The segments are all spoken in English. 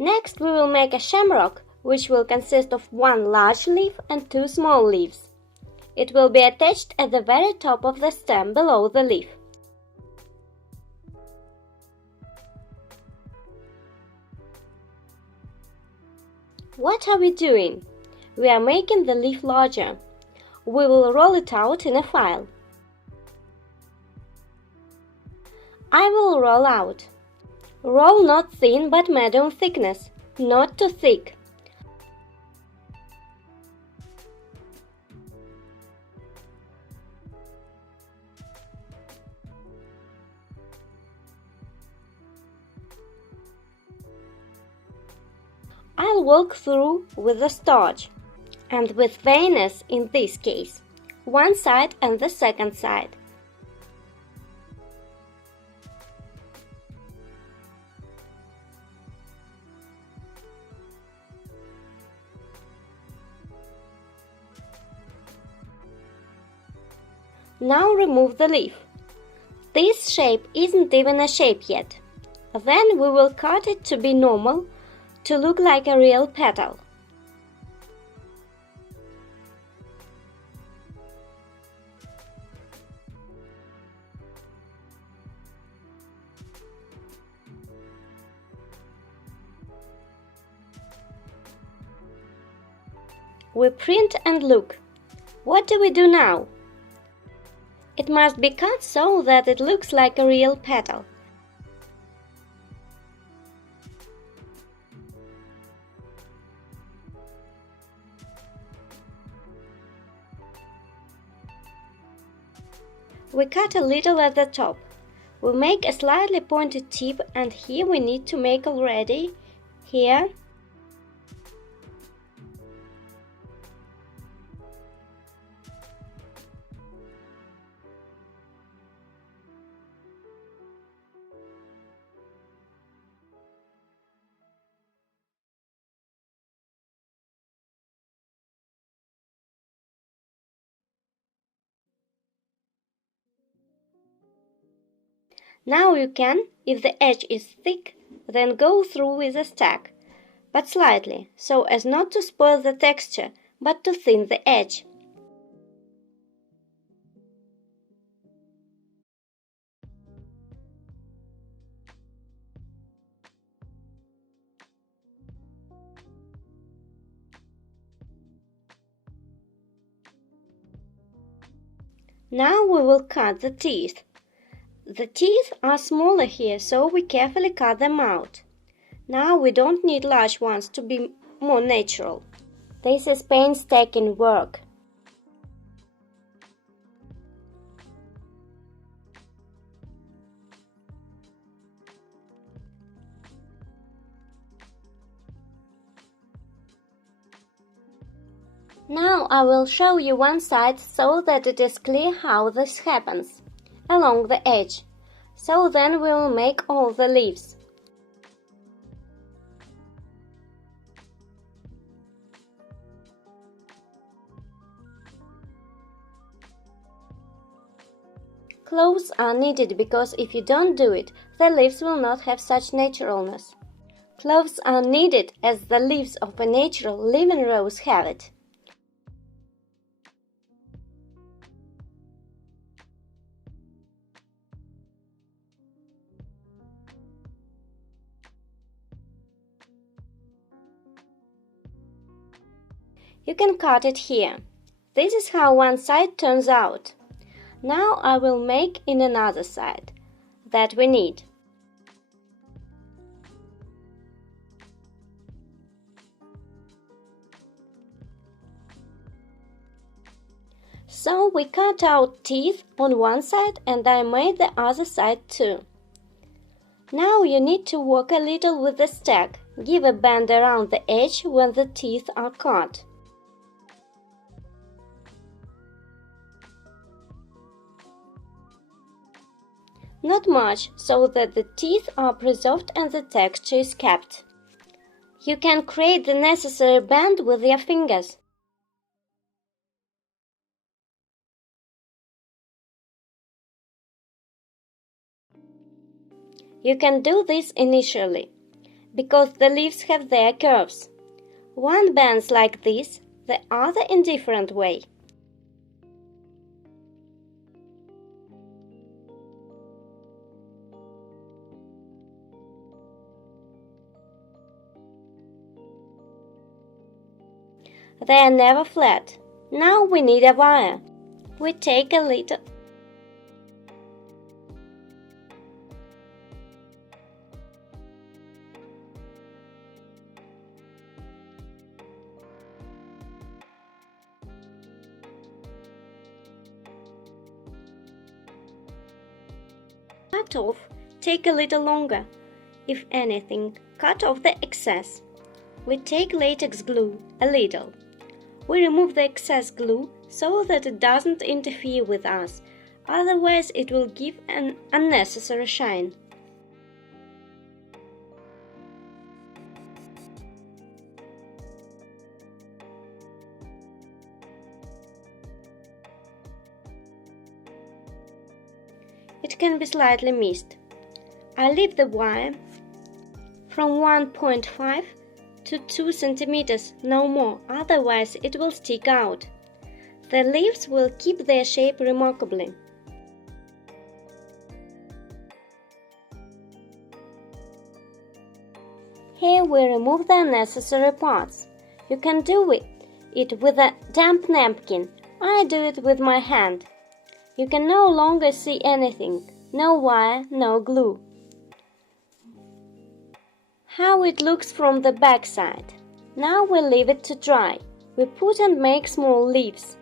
Next we will make a shamrock, which will consist of one large leaf and two small leaves. It will be attached at the very top of the stem below the leaf. What are we doing? We are making the leaf larger. We will roll it out in a file. I will roll out. Roll not thin but medium thickness, not too thick. I'll walk through with the starch, and with veiners in this case, one side and the second side. Now remove the leaf. This shape isn't even a shape yet. Then we will cut it to be normal, to look like a real petal. We print and look. What do we do now? It must be cut so that it looks like a real petal. We cut a little at the top. We make a slightly pointed tip, and here we need to make already, here, Now you can, if the edge is thick, then go through with a stack, but slightly, so as not to spoil the texture, but to thin the edge. Now we will cut the teeth. The teeth are smaller here, so we carefully cut them out. Now we don't need large ones to be more natural. This is painstaking work. Now I will show you one side so that it is clear how this happens. Along the edge. So then we will make all the leaves. Clothes are needed because if you don't do it, the leaves will not have such naturalness. Clothes are needed as the leaves of a natural living rose have it. You can cut it here. This is how one side turns out. Now I will make in another side that we need. So we cut out teeth on one side and I made the other side too. Now you need to work a little with the stack. Give a bend around the edge when the teeth are cut. Not much, so that the teeth are preserved and the texture is kept. You can create the necessary bend with your fingers. You can do this initially. because the leaves have their curves. One bends like this, the other in different way. They are never flat. Now we need a wire. We take a little cut off, take a little longer. If anything, cut off the excess. We take latex glue, a little. We remove the excess glue so that it doesn't interfere with us, otherwise it will give an unnecessary shine. It can be slightly missed. I leave the wire from 1.5 to 2 centimeters, no more, otherwise it will stick out. The leaves will keep their shape remarkably. Here we remove the unnecessary parts. You can do it with a damp napkin. I do it with my hand. You can no longer see anything. No wire, no glue. How it looks from the back side. Now we leave it to dry. We put and make small leaves.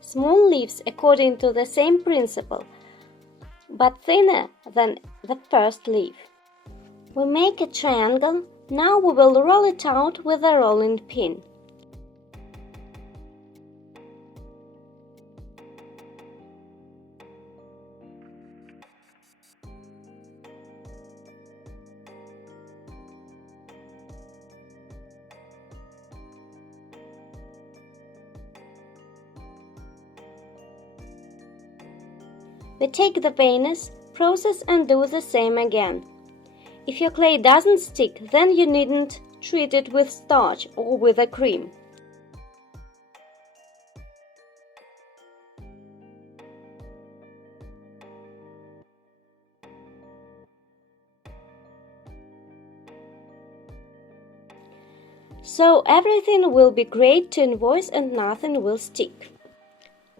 Small leaves according to the same principle, but thinner than the first leaf. We make a triangle. Now we will roll it out with a rolling pin. We take the veinous process and do the same again. If your clay doesn't stick, then you needn't treat it with starch or with a cream. So everything will be great to invoice and nothing will stick.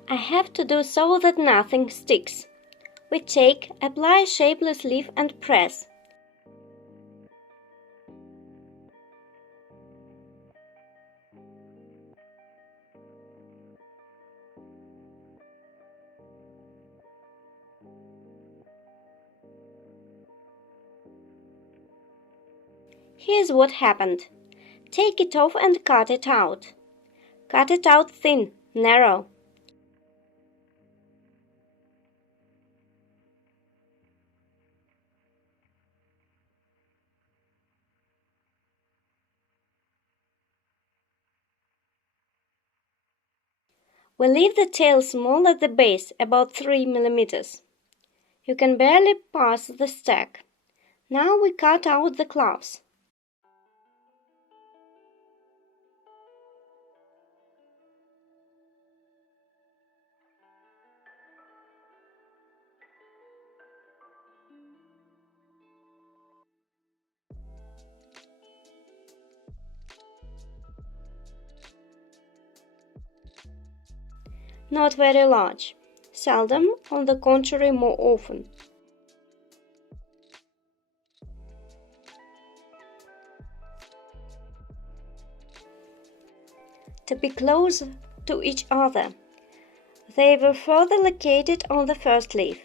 I have to do so that nothing sticks. We take, apply a shapeless leaf and press. Here's what happened. Take it off and cut it out. Cut it out thin, narrow. We leave the tail small at the base, about 3 mm. You can barely pass the stack. Now we cut out the claws. Not very large. Seldom, on the contrary, more often. To be close to each other. They were further located on the first leaf.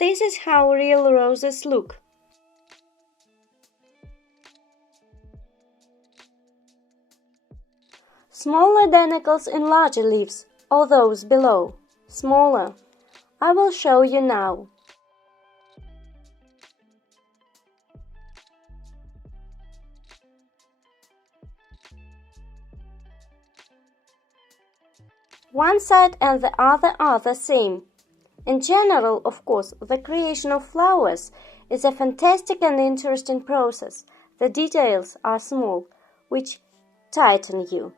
This is how real roses look. Smaller denticles in larger leaves, or those below. Smaller. I will show you now. One side and the other are the same. In general, of course, the creation of flowers is a fantastic and interesting process. The details are small, which tighten you.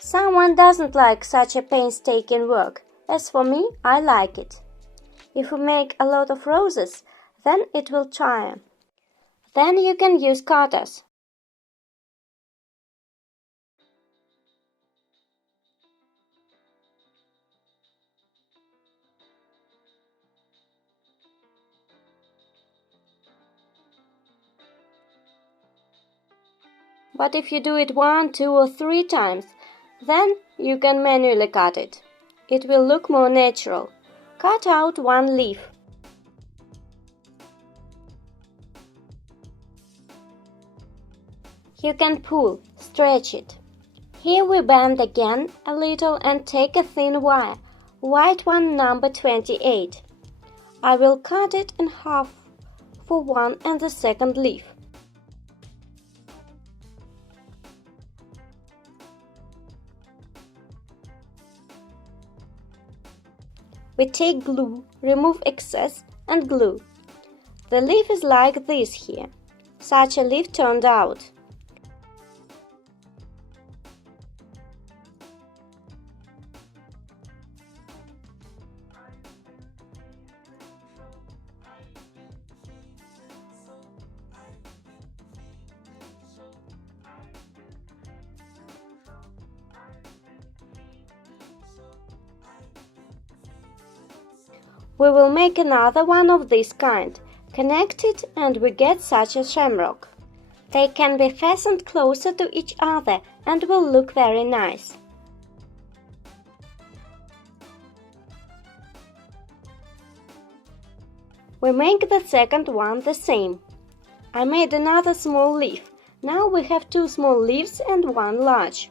Someone doesn't like such a painstaking work. As for me, I like it. If you make a lot of roses, then it will tire. Then you can use cutters. But if you do it 1, 2, or 3 times, then you can manually cut it. It will look more natural. Cut out 1 leaf. You can pull, stretch it. Here we bend again a little and take a thin wire, white one number 28. I will cut it in half for one and the second leaf. We take glue, remove excess, and glue. The leaf is like this here. Such a leaf turned out. We will make another one of this kind, connect it, and we get such a shamrock. They can be fastened closer to each other and will look very nice. We make the second one the same. I made another small leaf. Now we have 2 small leaves and 1 large.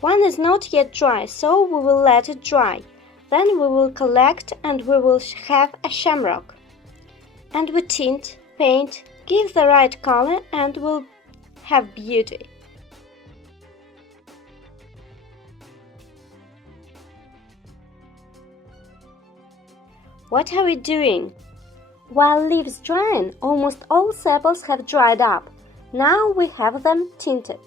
One is not yet dry, so we will let it dry. Then we will collect and we will have a shamrock. And we tint, paint, give the right color and we'll have beauty. What are we doing? While leaves drying, almost all sepals have dried up. Now we have them tinted.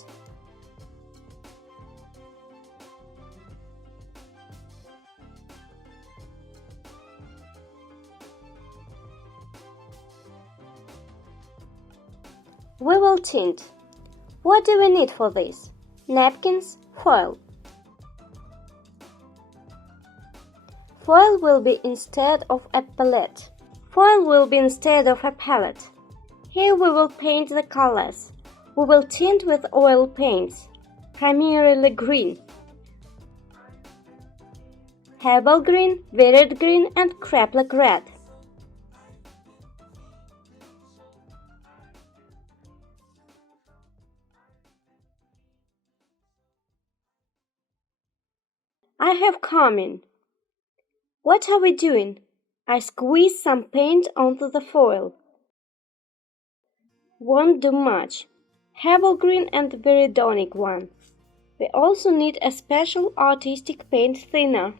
We will tint. What do we need for this? Napkins, foil. Foil will be instead of a palette. Foil will be instead of a palette. Here we will paint the colors. We will tint with oil paints, primarily green, herbal green, virid green, and crepe red. I have carmine. What are we doing? I squeeze some paint onto the foil. Won't do much. Herbal green and viridonic one. We also need a special artistic paint thinner.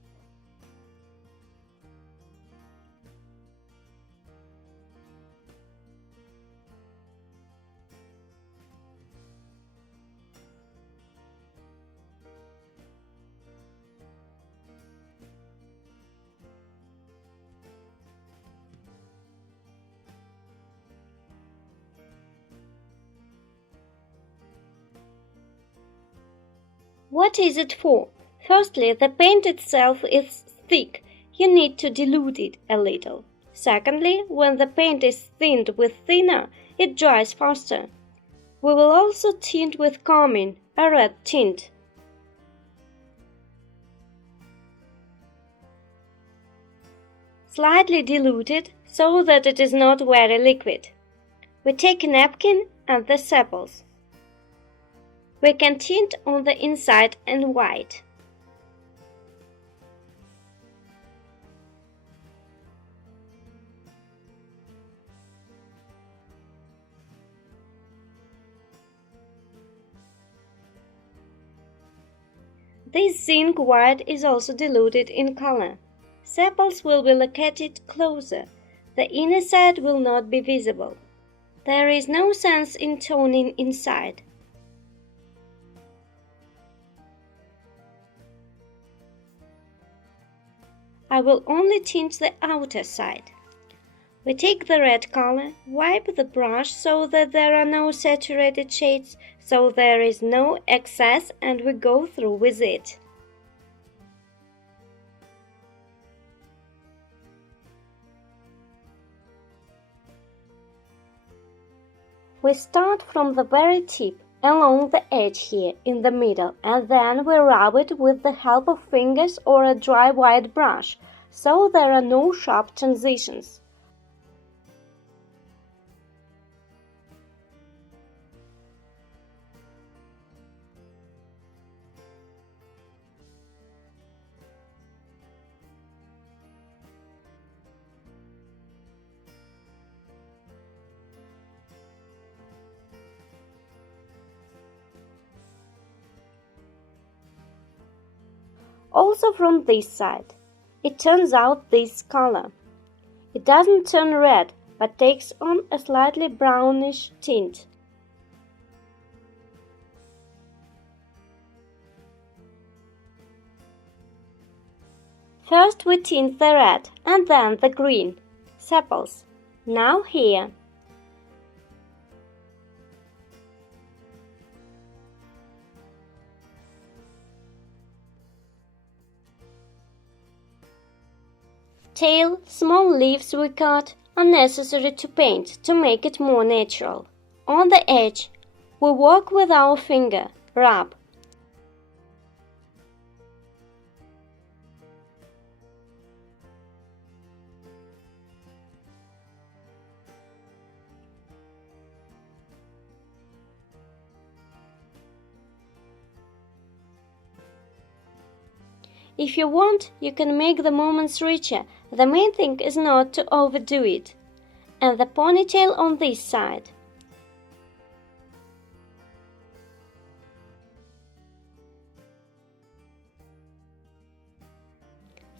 What is it for? Firstly, the paint itself is thick. You need to dilute it a little. Secondly, when the paint is thinned with thinner, it dries faster. We will also tint with carmine, a red tint. slightly diluted so that it is not very liquid. We take a napkin and the sepals. We can tint on the inside in white. This zinc white is also diluted in color. Sepals will be located closer. The inner side will not be visible. There is no sense in toning inside. I will only tint the outer side. We take the red color, wipe the brush so that there are no saturated shades, so there is no excess, and we go through with it. We start from the very tip, along the edge here, in the middle, and then we rub it with the help of fingers or a dry white brush, so there are no sharp transitions. Also from this side, it turns out this color. It doesn't turn red, but takes on a slightly brownish tint. First we tint the red and then the green, sepals. Now here. Tail, small leaves we cut are necessary to paint to make it more natural. On the edge, we work with our finger, rub. If you want, you can make the moments richer. The main thing is not to overdo it. And the ponytail on this side.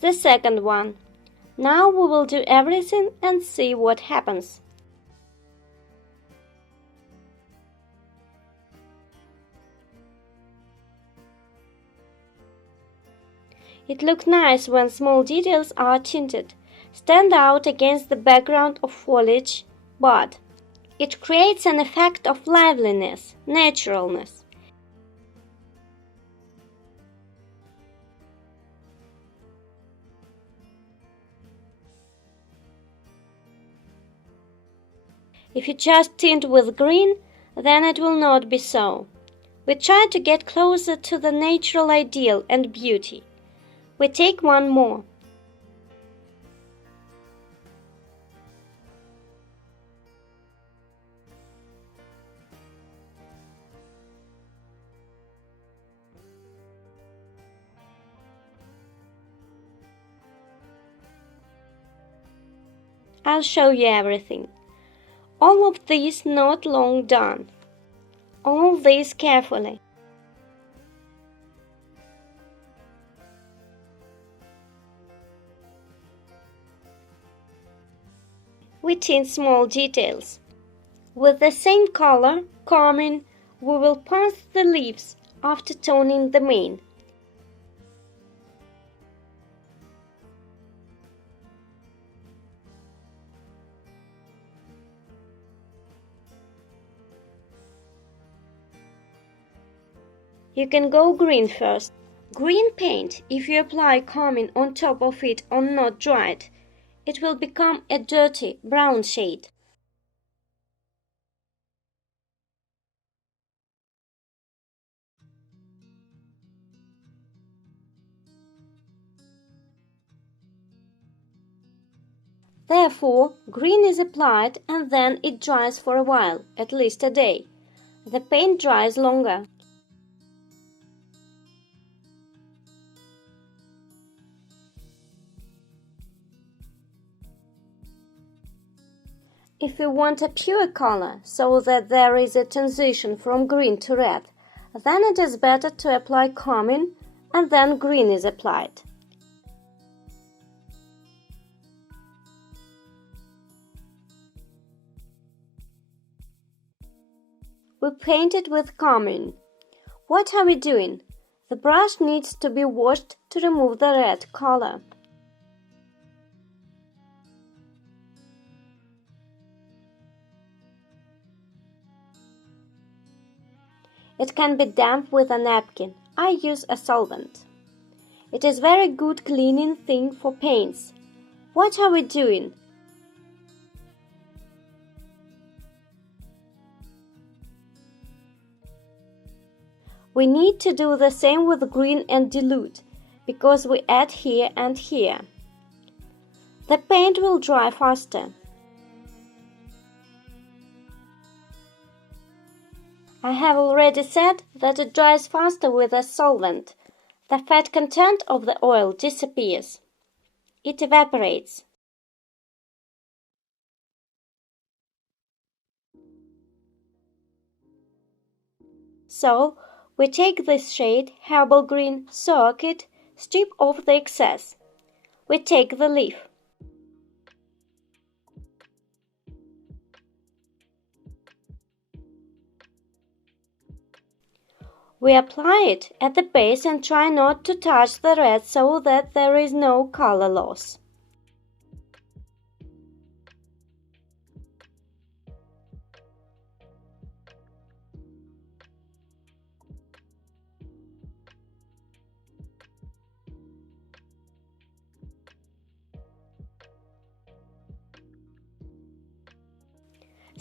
The second one. Now we will do everything and see what happens. It looks nice when small details are tinted, stand out against the background of foliage, but it creates an effect of liveliness, naturalness. If you just tint with green, then it will not be so. We try to get closer to the natural ideal and beauty. We take one more. I'll show you everything. All of this not long done. All this carefully. We tint small details. With the same color, carmine, we will pass the leaves after toning the mane. You can go green first. Green paint, if you apply carmine on top of it or not dried, it will become a dirty brown shade. Therefore, green is applied and then it dries for a while, at least a day. The paint dries longer. If we want a pure color, so that there is a transition from green to red, then it is better to apply carmine and then green is applied. We paint it with carmine. What are we doing? The brush needs to be washed to remove the red color. It can be damp with a napkin. I use a solvent. It is very good cleaning thing for paints. What are we doing? We need to do the same with green and dilute, because we add here and here. The paint will dry faster. I have already said that it dries faster with a solvent. The fat content of the oil disappears. It evaporates. So, we take this shade, herbal green, soak it, strip off the excess. We take the leaf. We apply it at the base and try not to touch the red so that there is no color loss.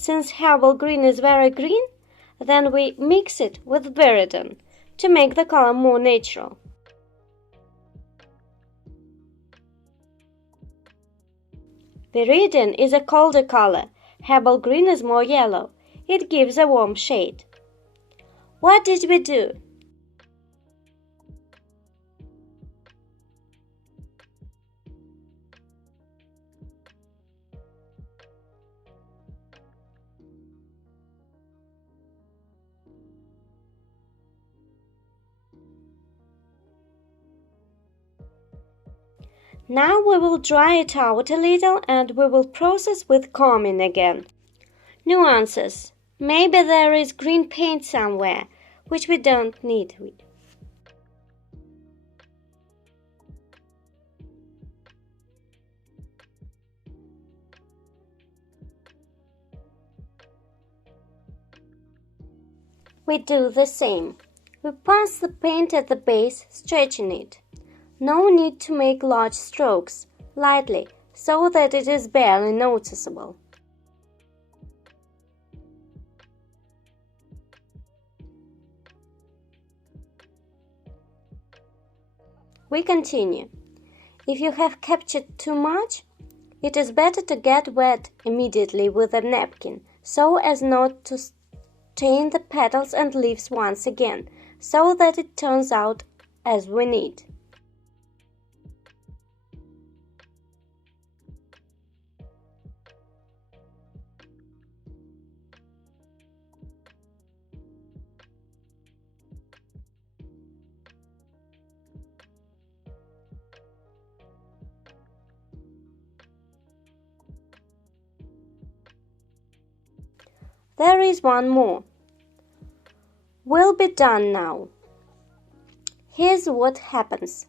Since herbal green is very green, then we mix it with Veridon to make the color more natural. Veridon is a colder color. Herbal green is more yellow. It gives a warm shade. What did we do? Now we will dry it out a little and we will process with carmine again. Nuances. Maybe there is green paint somewhere, which we don't need. We do the same. We pass the paint at the base, stretching it. No need to make large strokes, lightly, so that it is barely noticeable. We continue. If you have captured too much, it is better to get wet immediately with a napkin, so as not to stain the petals and leaves once again, so that it turns out as we need. There is one more. Will be done now. Here's what happens.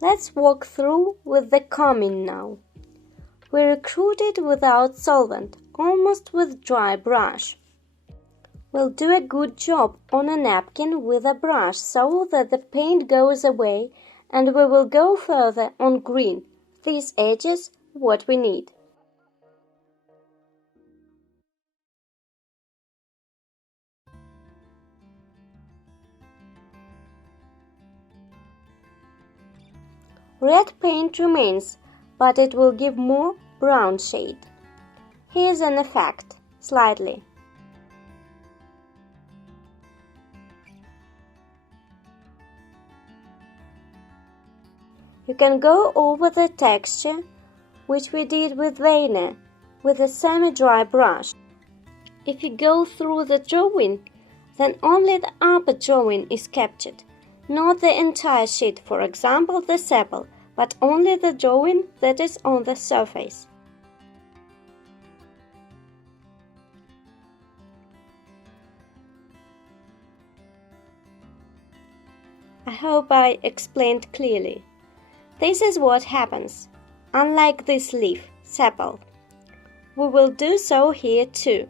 Let's walk through with the carmine now. We recruit it without solvent, almost with dry brush. We'll do a good job on a napkin with a brush so that the paint goes away And we will go further on green. This edge is what we need. Red paint remains, but it will give more brown shade. Here's an effect, slightly. You can go over the texture, which we did with Veiner, with a semi-dry brush. If you go through the drawing, then only the upper drawing is captured, not the entire sheet, for example the sepal, but only the drawing that is on the surface. I hope I explained clearly. This is what happens, unlike this leaf, sepal. We will do so here too.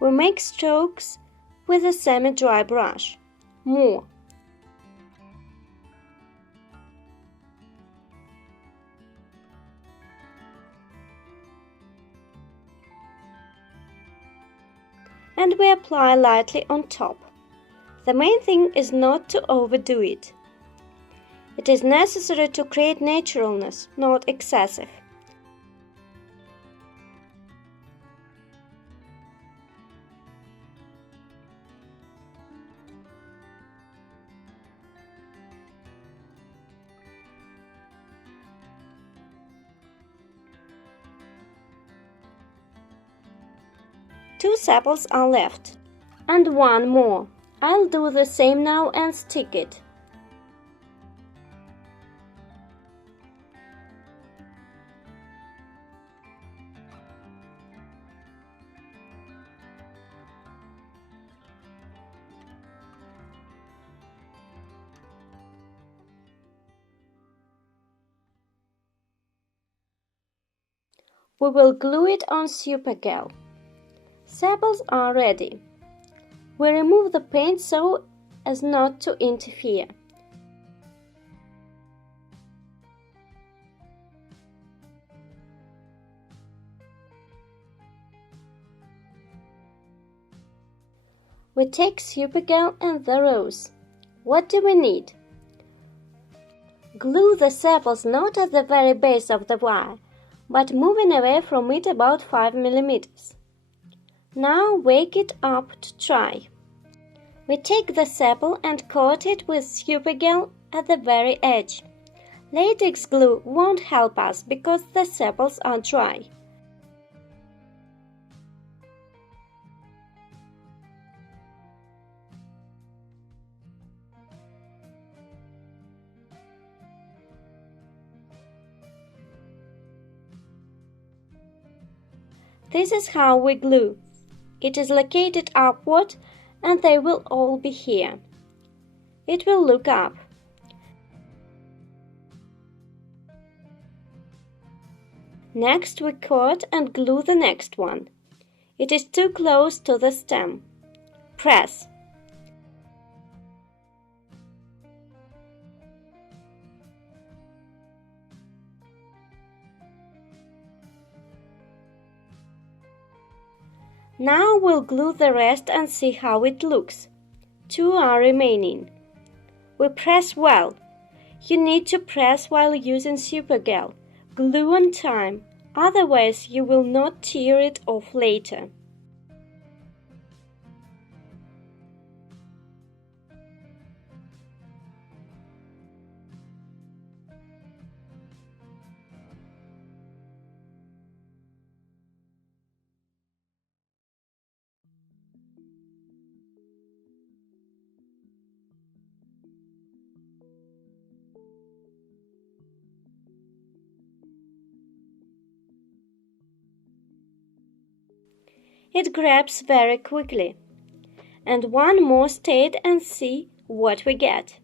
We make strokes with a semi-dry brush. More. And we apply lightly on top. The main thing is not to overdo it. It is necessary to create naturalness, not excessive. Two sepals are left. And one more. I'll do the same now and stick it. We will glue it on Supergel. Sepals are ready. We remove the paint so as not to interfere. We take Supergel and the rose. What do we need? Glue the sepals not at the very base of the wire, but moving away from it about 5 mm. Now wake it up to dry. We take the sepal and coat it with Supergel at the very edge. Latex glue won't help us because the sepals are dry. This is how we glue. It is located upward and they will all be here. It will look up. Next we cut and glue the next one. It is too close to the stem. Press. Now we'll glue the rest and see how it looks. Two are remaining. We press well. You need to press while using Supergel. Glue on time, otherwise you will not tear it off later. It grabs very quickly. And one more stayed and see what we get.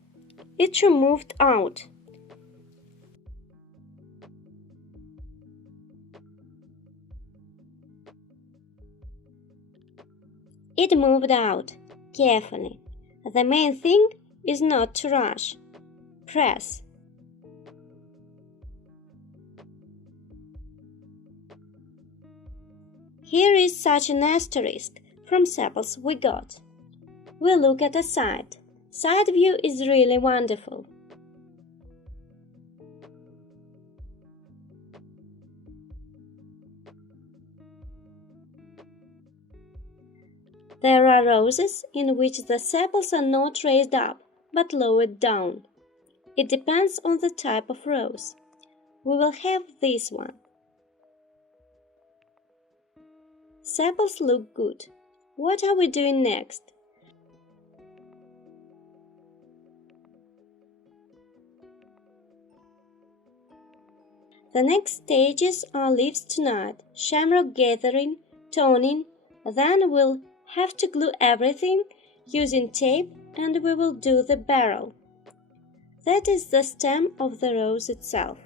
It moved out. It moved out, carefully. The main thing is not to rush. Press. Here is such an asterisk from samples we got. We look at a side. Side view is really wonderful. There are roses in which the sepals are not raised up, but lowered down. It depends on the type of rose. We will have this one. Sepals look good. What are we doing next? The next stages are leaves tonight, shamrock gathering, toning, then we'll have to glue everything using tape and we will do the barrel. That is the stem of the rose itself.